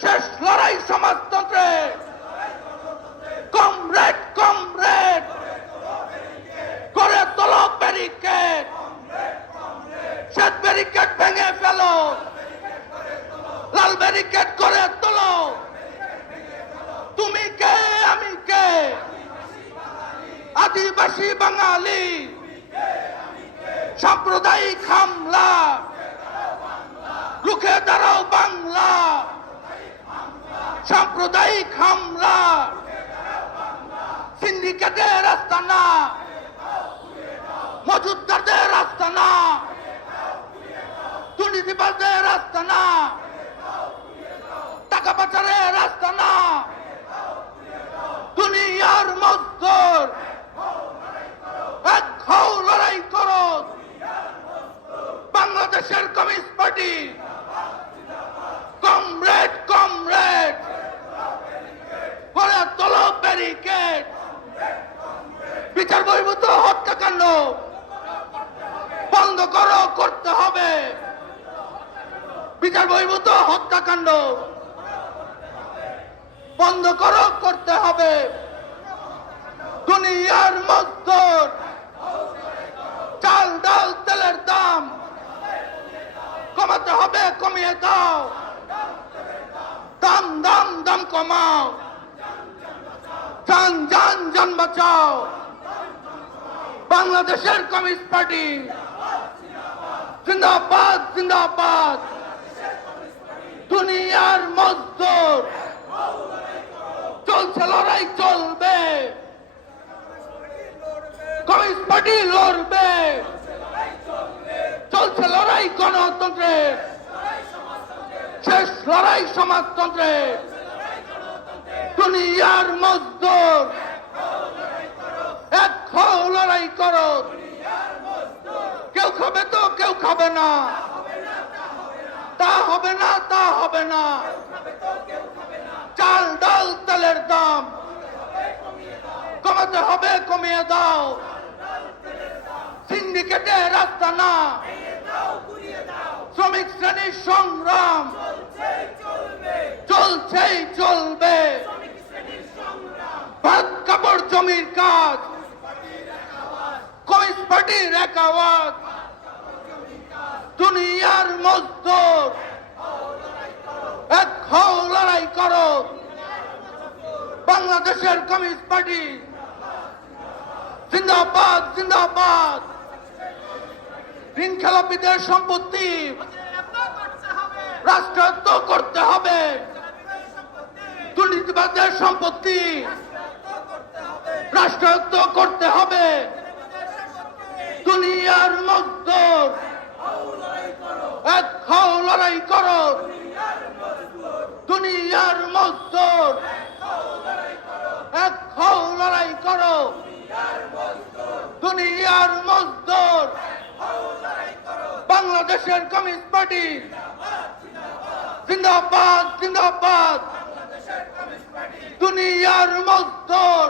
শেষ লড়াই সমাজতন্ত্রে। Comrade comrade. করে তোলো ব্যারিকেড। শ্বেত ব্যারিকেড ভেঙে ফেলো। লাল ব্যারিকেড করে তোলো। তুমি কে? আমি কে? আদিবাসী বাঙালি। সাম্প্রদায়িক হামলা। রুখে দাঁড়াও সাম্প্রদায়িক হামলা। সিন্ডিকেটের রাস্তা না। মজুদদারদের রাস্তা না। দুর্নীতিবাজদের রাস্তা না। টাকা পাচারের রাস্তা না। দুনিয়ার মজদুর। এক লড়াই করো। বাংলাদেশের কমিউনিস্ট পার্টি কমরেড কমরেড করে তোলো ব্যারিকেড বিচার বহির্ভূত হত্যাকাণ্ড বন্ধ করো, করতে হবে। বিচার বহির্ভূত হত্যাকাণ্ড বন্ধ করো, করতে হবে। দুনিয়ার মজদুর। চাল, ডাল, তেলের দাম। কমাতে হবে, কমিয়ে দাও। দাম দাম দাম কমাও। যান যান যান বাঁচাও। বাংলাদেশের কমিউনিস্ট পার্টি। জিন্দাবাদ জিন্দাবাদ। দুনিয়ার মজদুর। চলছে, লড়াই চলবে। কমিউনিস্ট পার্টি লড়বে। চলছে, লড়াই গণতন্ত্রের শেষ লড়াই সমাজতন্ত্রের দুনিয়ার মজদুর। লড়াই করো। কেউ খাবে তো, কেউ খাবে না। তা হবে না, তা হবে না। চাল, ডাল, তেলের দাম। কমাতে হবে, কমিয়ে দাও। সিন্ডিকেটের রাস্তা না। শ্রমিক শ্রেণির সংগ্রাম। চলছেই চলবে। ভাত, কাপড়, জমির কাজ। পার্টির এক আওয়াজ দুনিয়ার মজদুর। এক লড়াই করো। বাংলাদেশের কমিউনিস্ট পার্টি। জিন্দাবাদ জিন্দাবাদ। ঋণ খেলাপিদের সম্পত্তি রাষ্ট্রায়ত্ত করতে হবে। দুর্নীতিবাদের সম্পত্তি রাষ্ট্রায়ত্ত করতে হবে। দুনিয়ার মজদুর। এক হও লড়াই করো। দুনিয়ার মজদুর। এক হও লড়াই করো। দুনিয়ার মজদুর। বাংলাদেশের কমিউনিস্ট পার্টি। জিন্দাবাদ জিন্দাবাদ। দুনিয়ার মজদুর।